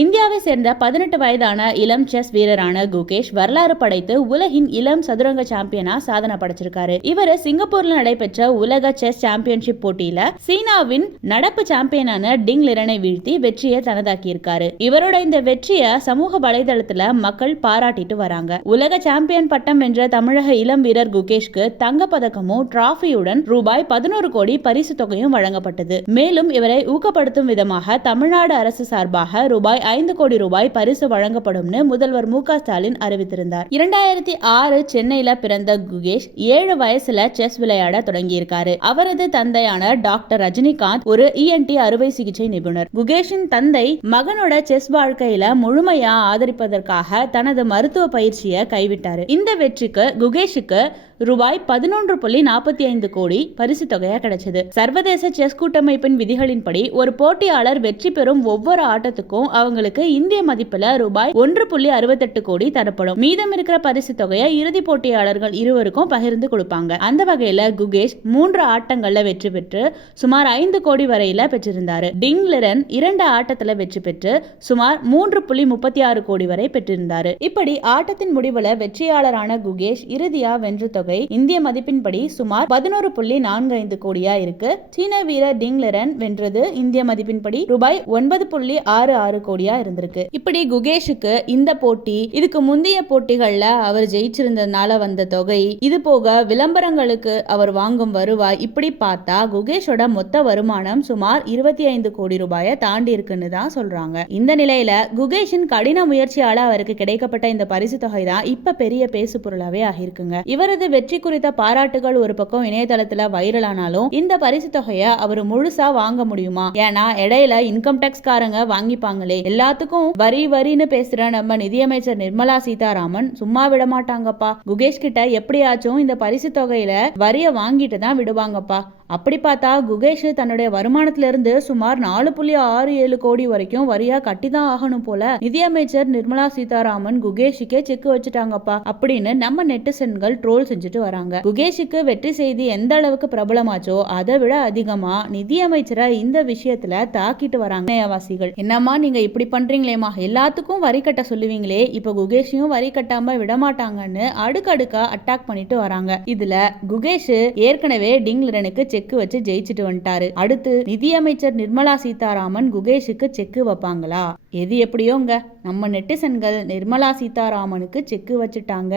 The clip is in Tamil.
இந்தியாவை சேர்ந்த 18 வயதான இளம் செஸ் வீரரான குகேஷ் வரலாறு படைத்து உலகின் இளம் சதுரங்க சாம்பியனா சாதனை படைச்சிருக்காரு. இவர் சிங்கப்பூர்ல நடைபெற்ற உலக செஸ் சாம்பியன்ஷிப் போட்டியில சீனாவின் நடப்பு சாம்பியனான டிங் லிரனை வீழ்த்தி வெற்றியை தனதாக்கி இருக்காரு. இவரோட இந்த வெற்றியை சமூக வலைதளத்துல மக்கள் பாராட்டிட்டு வராங்க. உலக சாம்பியன் பட்டம் வென்ற தமிழக இளம் வீரர் குகேஷ்க்கு தங்க பதக்கமும் டிராபியுடன் ரூபாய் 11 கோடி பரிசு தொகையும் வழங்கப்பட்டது. மேலும் இவரை ஊக்கப்படுத்தும் விதமாக தமிழ்நாடு அரசு சார்பாக ரூபாய் 5 கோடி ரூபாய் பரிசு வழங்கப்படும்னு முதல்வர் மு.க. ஸ்டாலின் அறிவித்திருந்தார். 2006 சென்னையில பிறந்த குகேஷ் 7 வயசுல செஸ் விளையாட தொடங்கியிருக்காரு. அவரது தந்தையான டாக்டர் ரஜினிகாந்த் ஒரு ENT அறுவை சிகிச்சை நிபுணர். குகேஷின் தந்தை மகனோட செஸ் வாழ்க்கையில முழுமையா ஆதரிப்பதற்காக தனது மருத்துவ பயிற்சியை கைவிட்டாரு. இந்த வெற்றிக்கு குகேஷுக்கு ரூபாய் 11.45 கோடி பரிசு தொகையா கிடைச்சது. சர்வதேச செஸ் கூட்டமைப்பின் விதிகளின்படி ஒரு போட்டியாளர் வெற்றி பெறும் ஒவ்வொரு ஆட்டத்துக்கும் அவங்களுக்கு இந்திய மதிப்புல ரூபாய் 1.68 கோடி தரப்படும். மீதம் இருக்கிற பரிசு தொகையை இறுதி போட்டியாளர்கள் இருவருக்கும் பகிர்ந்து கொடுப்பாங்க. அந்த வகையில குகேஷ் 3 ஆட்டங்கள்ல வெற்றி பெற்று சுமார் 5 கோடி வரையில பெற்றிருந்தாரு. டிங் லிரன் 2 ஆட்டத்துல வெற்றி பெற்று சுமார் 3.36 கோடி வரை பெற்றிருந்தாரு. இப்படி ஆட்டத்தின் முடிவுல வெற்றியாளரான குகேஷ் இறுதியா வென்ற தொகை இந்திய மதிப்பின்படி சுமார் 11.45 கோடியா இருக்கு. சீன வீரர் டிங் லிரன் வென்றது இந்திய மதிப்பின்படி ரூபாய் 9.66 கோடியா இருந்திருக்கு. இப்படி குகேஷுக்கு இந்த போட்டி, இதுக்கு முந்தைய போட்டிகள்ல அவர் ஜெயிச்சிருந்ததுனால வந்த தொகை, இது போக விளம்பரங்களுக்கு அவர் வாங்கும் வருவாய், இப்படி பார்த்தா குகேஷோட மொத்த வருமானம் சுமார் 25 கோடி ரூபாயை தாண்டி இருக்குன்னு தான் சொல்றாங்க. இந்த நிலையில குகேஷின் கடின முயற்சியால அவருக்கு கிடைக்கப்பட்ட இந்த பரிசு தொகை தான் இப்ப பெரிய பேசு பொருளாவே ஆகிருக்குங்க. இவரது வெற்றி குறித்த பாராட்டுகள் ஒரு பக்கம் இணையதளத்துல வைரலானாலும் இந்த பரிசு தொகையை அவர் முழுசா வாங்க முடியுமா? ஏன்னா இடையில இன்கம் டாக்ஸ் காரங்க வாங்கிப்பாங்களே. எல்லாத்துக்கும் வரின்னு பேசுற நம்ம நிதியமைச்சர் நிர்மலா சீதாராமன் சும்மா விட மாட்டாங்கப்பா. குகேஷ் கிட்ட எப்படியாச்சும் இந்த பரிசு தொகையில வரிய வாங்கிட்டு தான் விடுவாங்கப்பா. அப்படி பார்த்தா குகேஷ் தன்னுடைய வருமானத்திலிருந்து சுமார் 4.67 கோடி வரைக்கும் வரியா கட்டிதான் ஆகணும் போல. நிதியமைச்சர் நிர்மலா சீதாராமன் குகேஷுக்கே செக் வச்சுட்டாங்கப்பா அப்படின்னு நம்ம நெட்டிசன்கள் ட்ரோல் செஞ்சுட்டு வராங்க. குகேஷுக்கு வெற்றி செய்தி எந்த அளவுக்கு பிரபலமாச்சோ அதை விட அதிகமா நிதியமைச்சரை இந்த விஷயத்துல தாக்கிட்டு வராங்க நேயவாசிகள். என்னம்மா நீங்க இப்படி பண்றீங்களேமா, எல்லாத்துக்கும் வரி கட்ட சொல்லுவீங்களே, இப்ப குகேஷையும் வரி கட்டாம விடமாட்டாங்கன்னு அடுக்கடுக்கா அட்டாக் பண்ணிட்டு வராங்க. இதுல குகேஷ் ஏற்கனவே டிங் லிரனுக்கு செக் வச்சு ஜெயிச்சுட்டு வந்துட்டாரு. அடுத்து நிதியமைச்சர் நிர்மலா சீதாராமன் குகேஷுக்கு செக் வைப்பாங்களா? எது எப்படியோங்க, நம்ம நெட்டிசன்கள் நிர்மலா சீதாராமனுக்கு செக் வச்சுட்டாங்க.